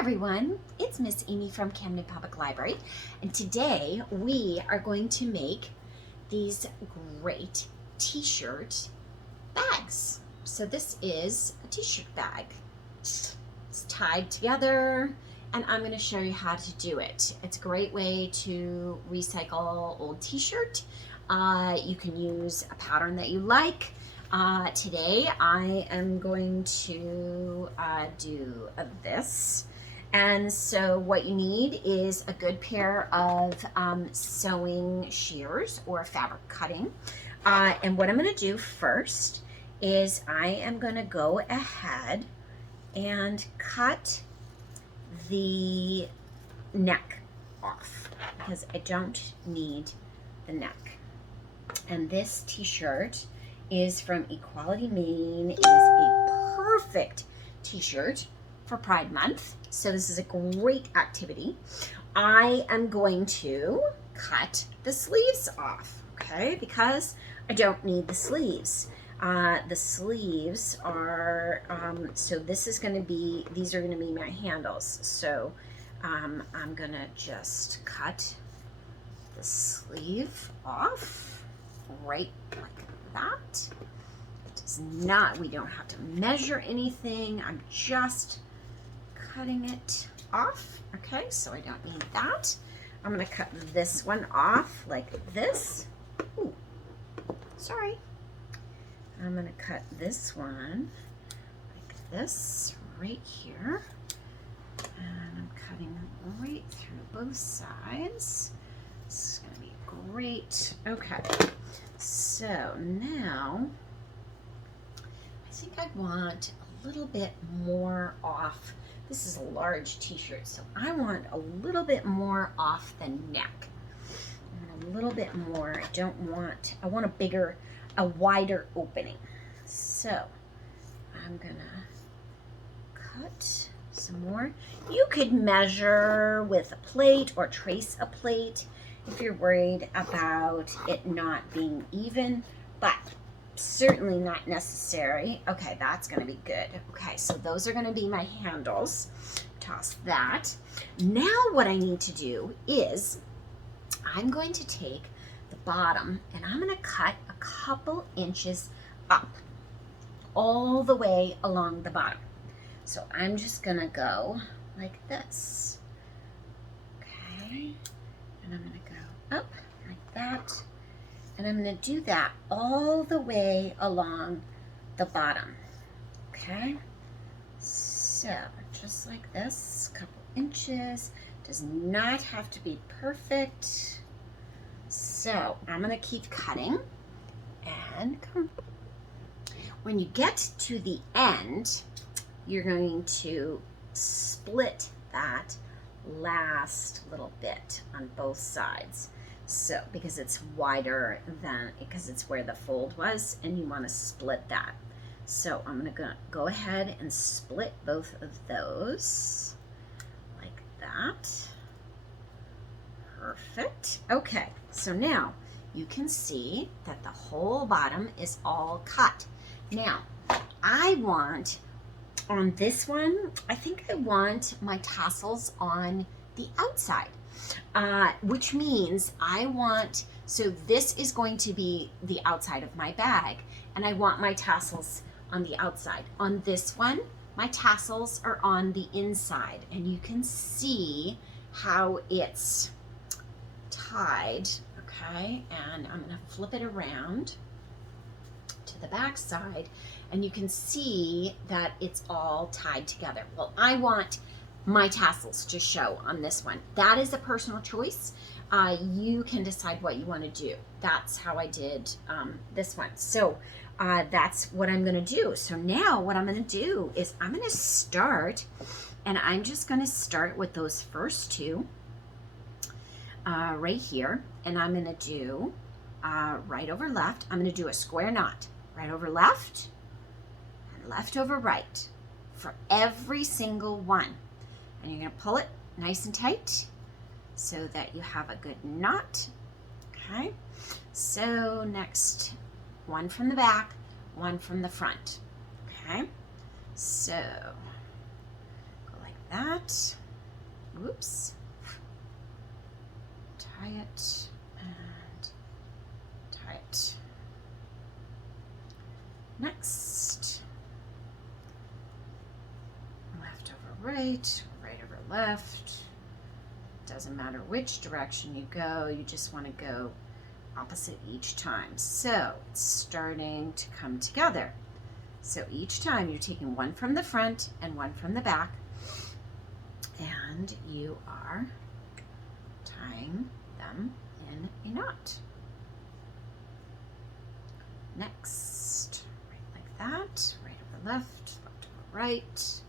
everyone, it's Miss Amy from Camden Public Library, and today we are going to make these great t-shirt bags. So this is a t-shirt bag. It's tied together, and I'm going to show you how to do it. It's a great way to recycle old t-shirt. You can use a pattern that you like. Today I am going to do this, and so what you need is a good pair of sewing shears or fabric cutting, and what I'm going to do first is I am going to go ahead and cut the neck off because I don't need the neck. And this t-shirt is from Equality, Maine. It is a perfect t-shirt for Pride Month. So this is a great activity. I am going to cut the sleeves off, okay? Because I don't need the sleeves. The sleeves are, so this is gonna be, these are gonna be my handles. So I'm gonna just cut the sleeve off right like that. It does not, we don't have to measure anything. I'm just cutting it off. Okay, so I don't need that. I'm gonna cut this one off like this. Ooh, sorry. I'm gonna cut this one like this right here. And I'm cutting right through both sides. This is gonna be great. Okay. So now, I think I want a little bit more off. This is a large t-shirt, so I want a little bit more off the neck. I want a little bit more. I don't want, I want a wider opening. So I'm gonna cut some more. You could measure with a plate or trace a plate if you're worried about it not being even, but certainly not necessary. Okay, that's gonna be good. Okay, so those are gonna be my handles. Toss that. Now what I need to do is I'm going to take the bottom and I'm gonna cut a couple inches up all the way along the bottom. So I'm just gonna go like this. Okay, and I'm gonna go up like that, and I'm going to do that all the way along the bottom. Okay, so just like this, a couple inches. Does not have to be perfect. So I'm going to keep cutting, and come. When you get to the end, you're going to split that last little bit on both sides. So because it's wider than, because it's where the fold was, and you want to split that. So I'm gonna go ahead and split both of those like that. Perfect. Okay, so now you can see that the whole bottom is all cut. Now I want, on this one, I think I want my tassels on the outside, which means I want, so this is going to be the outside of my bag, and I want my tassels on the outside. On this one, my tassels are on the inside, and you can see how it's tied, okay? And I'm gonna flip it around to the back side, and you can see that it's all tied together. Well, I want my tassels to show on this one. That is a personal choice. You can decide what you want to do. That's how I did this one. So that's what I'm going to do. So now what I'm going to do is I'm going to start, and I'm just going to start with those first two right here, and I'm going to do right over left. I'm going to do a square knot. Right over left, and left over right for every single one. And you're going to pull it nice and tight so that you have a good knot. Okay, so next, one from the back, one from the front. Okay, so go like that. Whoops. Tie it and tie it. Next, left over right, right over left. Doesn't matter which direction you go, you just want to go opposite each time. So it's starting to come together. So each time you're taking one from the front and one from the back, and you are tying them in a knot. Next, right like that, right over left, left over right.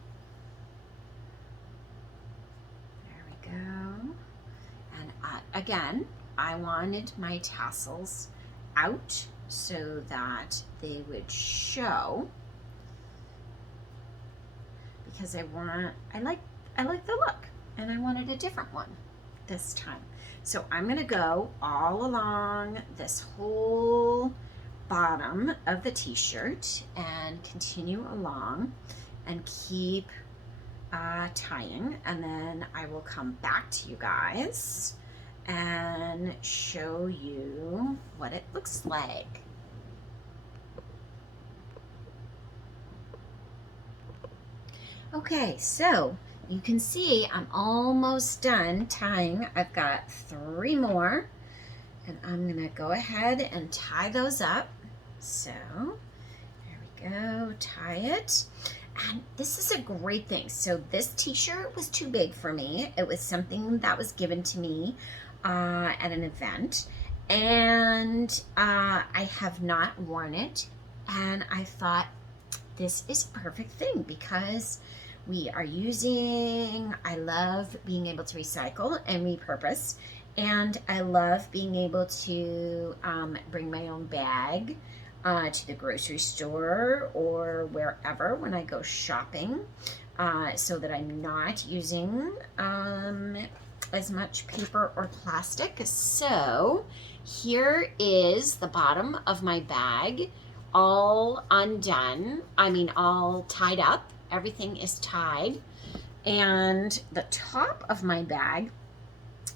There we go. And again, I wanted my tassels out so that they would show, because I like the look, and I wanted a different one this time. So I'm gonna go all along this whole bottom of the t-shirt and continue along and keep tying, and then I will come back to you guys and show you what it looks like. Okay, so you can see I'm almost done tying. I've got 3 more, and I'm gonna go ahead and tie those up. So there we go, tie it. And this is a great thing. So this t-shirt was too big for me. It was something that was given to me at an event, and I have not worn it, and I thought this is a perfect thing because we are using, I love being able to recycle and repurpose, and I love being able to bring my own bag to the grocery store or wherever when I go shopping, so that I'm not using as much paper or plastic. So here is the bottom of my bag, all undone. I mean, all tied up. Everything is tied. And the top of my bag,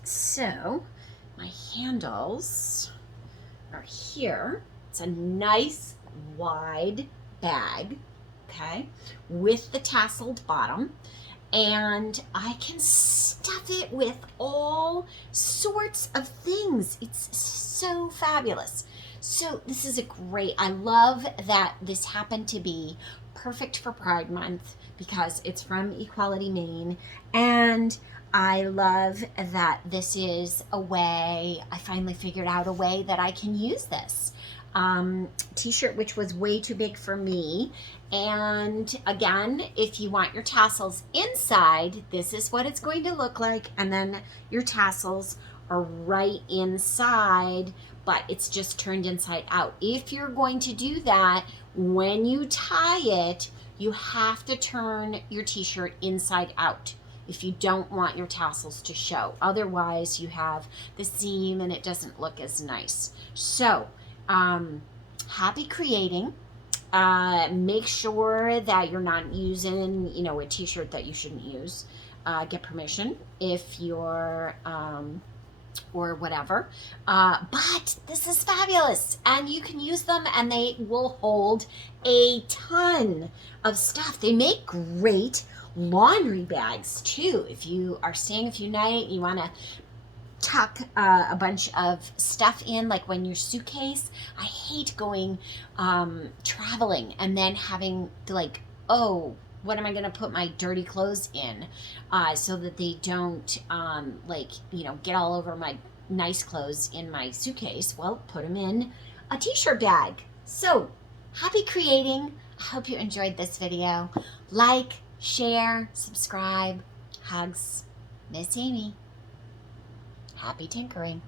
so my handles are here. It's a nice wide bag, okay, with the tasseled bottom, and I can stuff it with all sorts of things. It's so fabulous. So this is a great, I love that this happened to be perfect for Pride Month because it's from Equality Maine, and I love that this is a way, I finally figured out a way that I can use this t-shirt, which was way too big for me. And again, if you want your tassels inside, this is what it's going to look like, and then your tassels are right inside, but it's just turned inside out. If you're going to do that, when you tie it, you have to turn your t-shirt inside out if you don't want your tassels to show. Otherwise, you have the seam and it doesn't look as nice. So, happy creating. Make sure that you're not using, a t-shirt that you shouldn't use. Get permission if you're, or whatever. But this is fabulous, and you can use them, and they will hold a ton of stuff. They make great laundry bags too. If you are staying a few nights, you want to tuck a bunch of stuff in, like when your suitcase. I hate going traveling and then having to what am I going to put my dirty clothes in so that they don't get all over my nice clothes in my suitcase. Well, put them in a t-shirt bag. So happy creating. I hope you enjoyed this video. Like, share, subscribe. Hugs. Miss Amy. Happy tinkering.